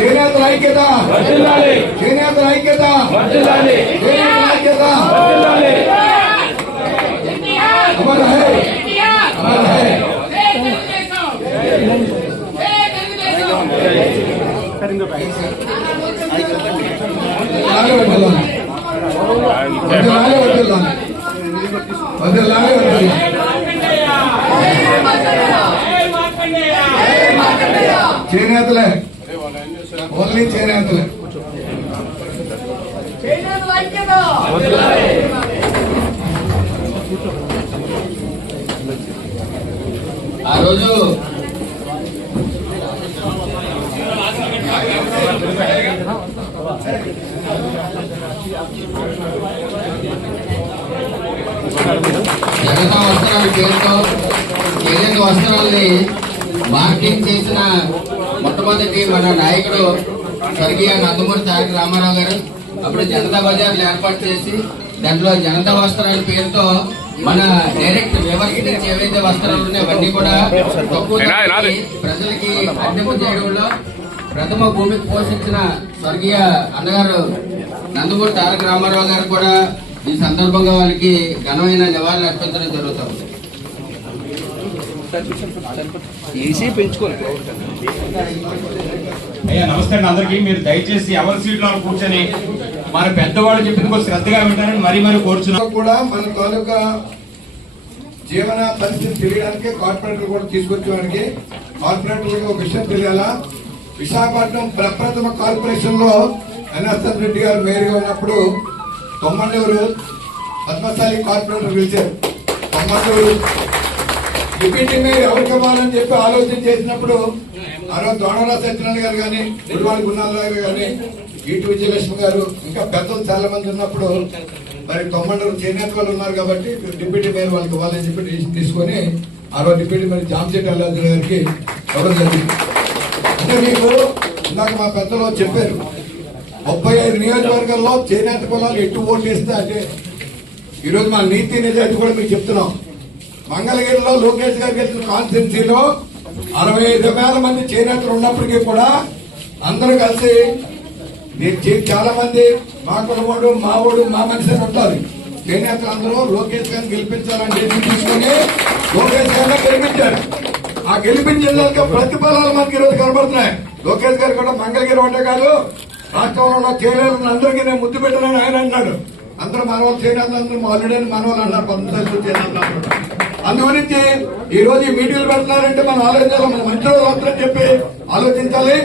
చేనేతల ఐక్యత, చేనేతల ఐక్యత, చేనేతల ఐక్యత. అమర్ హై, అమర్ హై. చేనేతలే, ఓన్లీ చేనేతలే. ఆ రోజు జనతా వస్త్రాల పేరుతో చేనేత వస్త్రాలని మార్కెటింగ్ చేసిన మొట్టమొదటి మన నాయకుడు స్వర్గీయ నందమూరి తారక రామారావు గారు. అప్పుడు జనతా బజార్లు ఏర్పాటు చేసి దాంట్లో జనతా వస్త్రాల పేరుతో మన డైరెక్ట్ వ్యవస్థ నుంచి ఏవైతే వస్త్రాలు ఉన్నాయో అవన్నీ కూడా తక్కువ ప్రజలకి అందింపు చేయడంలో ప్రథమ భూమికి పోషించిన స్వర్గీయ అన్నగారు నందమూరి తారక రామారావు గారు కూడా ఈ సందర్భంగా వాళ్ళకి ఘనమైన నివాళులు అర్పించడం జరుగుతుంది. అయ్యా నమస్తే అండి అందరికి. మీరు దయచేసి ఎవరి సీట్లో కూర్చొని మన పెద్దవాళ్ళు చెప్పింది కొంచెం శ్రద్ధగా వింటారని మరీ మరీ కోరుచున్నాం. కూడా మన తాలూకా జీవన పరిస్థితి తెలియడానికి కార్పొరేటర్ కూడా తీసుకొచ్చేవాడికి కార్పొరేటర్ ఒక విషయం తెలియాలా. విశాఖపట్నం ప్రప్రథమ కార్పొరేషన్ లో ఎన్ఎస్ఎన్ రెడ్డి గారు మేయర్ గా ఉన్నప్పుడు తొమ్మండూరు పద్మశాలి కార్పొరేటర్ పిలిచారు. తొమ్మండూరు డిప్యూటీ మేయర్ ఎవరికి ఇవ్వాలని చెప్పి ఆలోచన చేసినప్పుడు ఆ రోజు దోణరా సత్యనారాయణ గారు కానీ గుడివాడి గున్నారావు గారు కానీ ఈటి విజయలక్ష్మి గారు ఇంకా పెద్దలు చాలా మంది ఉన్నప్పుడు మరి తొమ్మండూరు చేనేత వాళ్ళు ఉన్నారు కాబట్టి డిప్యూటీ మేయర్ వాళ్ళకి ఇవ్వాలని చెప్పి తీసుకొని ఆ రోజు డిప్యూటీ మేయర్ జామశెట్టి అల్లాజీ గారికి ఇవ్వడం జరిగింది. అంటే మీకు ఇందాక మా పెద్దలు చెప్పారు 35 నియోజకవర్గాల్లో చేనేత కులాలు ఎటు ఓటు వేస్తే అంటే ఈరోజు మా నీతి నిజాయితీ కూడా మీకు చెప్తున్నాం. మంగళగిరిలో లోకేష్ గారు గెలిచిన కాన్స్టిట్యున్సీలో 65,000 మంది చేనేతలు ఉన్నప్పటికీ కూడా అందరూ కలిసి చాలా మంది మా కుటుంబడు మా ఊడు మా మనిషి ఉంటారు. చేనేతలు అందరూ లోకేష్ గారిని గెలిపించాలని తీసుకుని లోకేష్ గారిని గెలిపించారు. ఆ గెలిపించిన ప్రతిఫలాలు మనకి ఈరోజు కనబడుతున్నాయి. లోకేష్ గారు కూడా మంగళగిరి ఒకటే కాదు రాష్ట్రంలో ఉన్న చేనేతలను అందరికీ నేను ముద్దు పెట్టాలని ఆయన అన్నాడు. అందరూ మనవాళ్ళు చేనేతలు అందరూ మా ఆల్రెడీ మనవాళ్ళు అన్నారు 19 చేనేతలు. అందుగురించి ఈ రోజు ఈ మీటింగ్లు పెడుతున్నారంటే మనం ఆలోచించాలి. మన మంచి రోజులు వస్తుందని చెప్పి ఆలోచించాలి.